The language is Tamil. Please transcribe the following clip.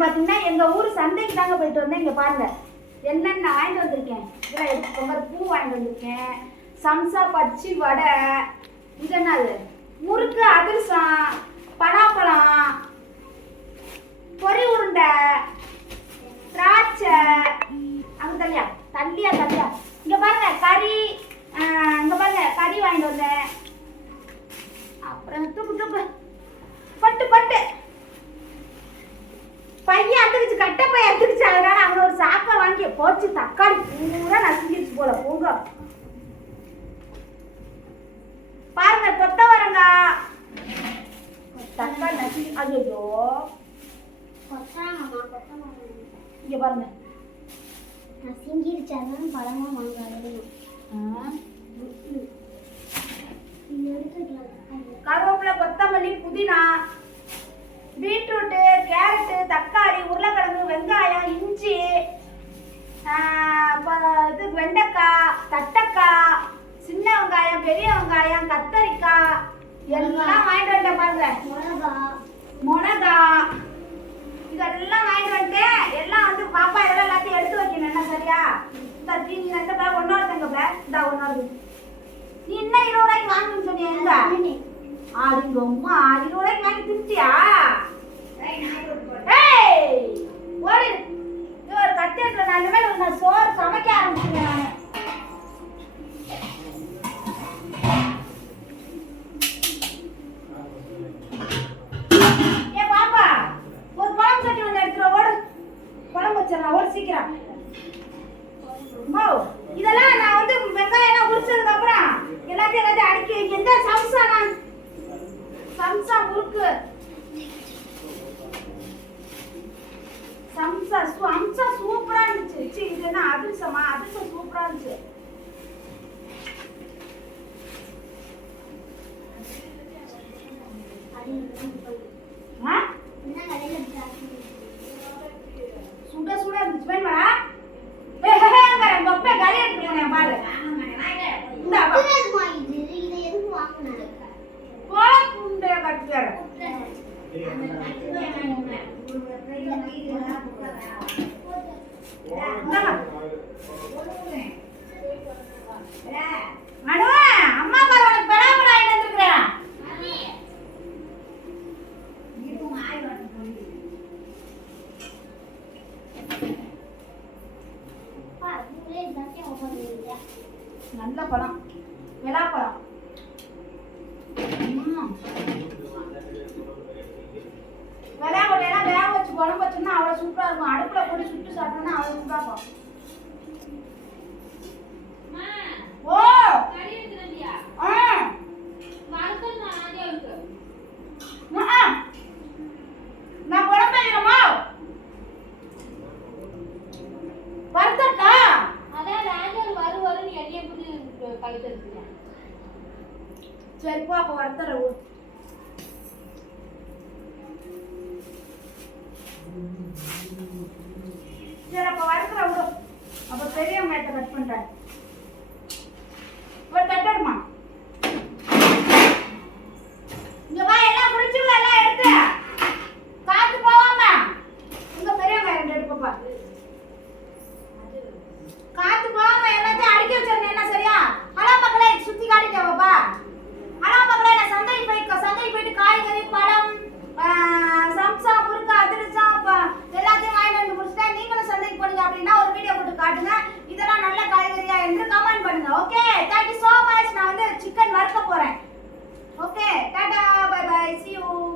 என்னன்னு பார்த்தீங்கன்னா எங்கள் ஊர் சந்தைக்கு தாங்க போயிட்டு வந்தேன். இங்கே பாருங்க என்னென்ன வாங்கிட்டு வந்திருக்கேன். இதெல்லாம் எடுத்துக்கோங்க. பூ வாங்கிட்டு வந்திருக்கேன், சம்சா, பச்சி வடை, இது என்னது முறுக்கு, அதிரசம், பலாப்பழம், பொரி உருண்டை, திராட்சை, அங்கே தள்ளியா தள்ளியா தள்ளியா இங்கே பாருங்க கறி, இங்கே பாருங்க கறி வாங்கிட்டு வந்தேன். அப்புறம் தூக்கு தூக்கு பட்டு பட்டு பையன் அந்துக்குச்சு, கட்டை பையன் அந்துக்குச்சு. அதனால அவனை ஒரு சாக்கை வாங்கி போச்சு. தக்காளி பூரா நசுங்கிடுச்சு போல. பூங்க பாருங்க கொத்தவரங்காய், தக்காளி நசுங்கி. ஐயோ இங்க பாருங்க நசுங்கிருச்சாதான் பழமா வாங்காது. கருவேப்பிலை, கொத்தமல்லி, புதினா, பீட்ரூட்டு, கேரட்டு, தக்காளி, உருளைக்கிழங்கு, வெங்காயம், இஞ்சி, இது வெண்டைக்காய், தட்டைக்காய், சின்ன வெங்காயம், பெரிய வெங்காயம், கத்தரிக்காய் எல்லாம் வாங்கிட்டு வந்துட்டேன். பாருங்க மிளகா இதெல்லாம் வாங்கிட்டு வந்துட்டேன். எல்லாம் வந்து பாப்பா இதெல்லாம் எல்லாத்தையும் எடுத்து வைக்கணும். என்ன சரியா? இந்த தீனி இந்த பேர் ஒன்னோடத்தங்க பேர் இந்த ஒன்னோடு. நீ இன்னும் 20 ரூபாய்க்கு வாங்கணும்னு சொன்னியா? எங்க ஆடிங்க அம்மா 20 ரூபாய்க்கு வாங்கி திட்டியா? ஓடி ஒரு கத்தி எடுத்து நான் இந்த மாதிரி நான் சோறு சமைக்க ஆரம்பிச்சிருக்கேன். நான் ஏ பாப்பா ஒரு குழம்பு சட்டி ஒன்று எடுத்துருவா. ஓடு குழம்பு வச்சிடலாம். ஓடு சீக்கிரம். இதெல்லாம் நான் வந்து வெங்காயம் உரிச்சதுக்கு அப்புறம் எல்லாத்தையும் அடுக்கி எந்த சம்சா நான் சம்சா முறுக்கு சம்சா சூப்பரா இருந்துச்சு. இது என்ன அதிரசமா? அதிரசம் சூப்பரா இருந்துச்சு. சுட சுட இருந்துச்சு. வேணுமா? கொப்பை கறி எடுத்துக்கேன் பாரு. கோலப்புண்டைய கட்டுற அம்மா பாரு உனக்கு பெறாமடா எடுத்துக்கிறேன். நல்ல பழம், விளாப்பழம். விளாப்பழம் வேக வச்சு குழம்பு வச்சோம்னா அவ்வளோ சூப்பராக இருக்கும். அடுப்பில் போட்டு சுட்டு சாப்பிட்டோம்னா அவ்வளோ சூப்பராக இருக்கும். ஓ நான் குழம்பு வைக்கிறோமா? வறுத்தட்டா? சரி போ அப்போ வறுத்தர. சரி அப்போ வறுக்கிற விடு. அப்போ பெரிய வெங்காயத்தை கட் பண்ணுறேன். ஒரு தட்டுமா இங்க வா. எல்லாம் முடிச்சுங்களா? எல்லாம் எடுத்து காத்து போவாம இங்க பெரிய வெங்காயம் எடுப்பப்பா. காத்து போகாம எல்லாத்தையும் அடுக்கி வச்சிருந்தேன். என்ன சரியா? ஹலோ மக்களே, சுத்தி காட்டிட்டேன் பாப்பா. ஹலோ மக்களே, நான் சந்தைக்கு போயிட்டு காய்கறி, பழம், சம்சா, முறுக்கு, அதிரசம் எல்லாத்தையும் வாங்கிட்டு வந்து முடிச்சிட்டேன். நீங்களும் சந்தைக்கு போனீங்க அப்படின்னா ஒரு வீடியோ போட்டு காட்டுங்க. இதெல்லாம் நல்ல காய்கறியா என்று கமெண்ட் பண்ணுங்க. Okay, thank you so much. நான் வந்து சிக்கன் வறுக்க போறேன். Okay, tata, bye bye, see you.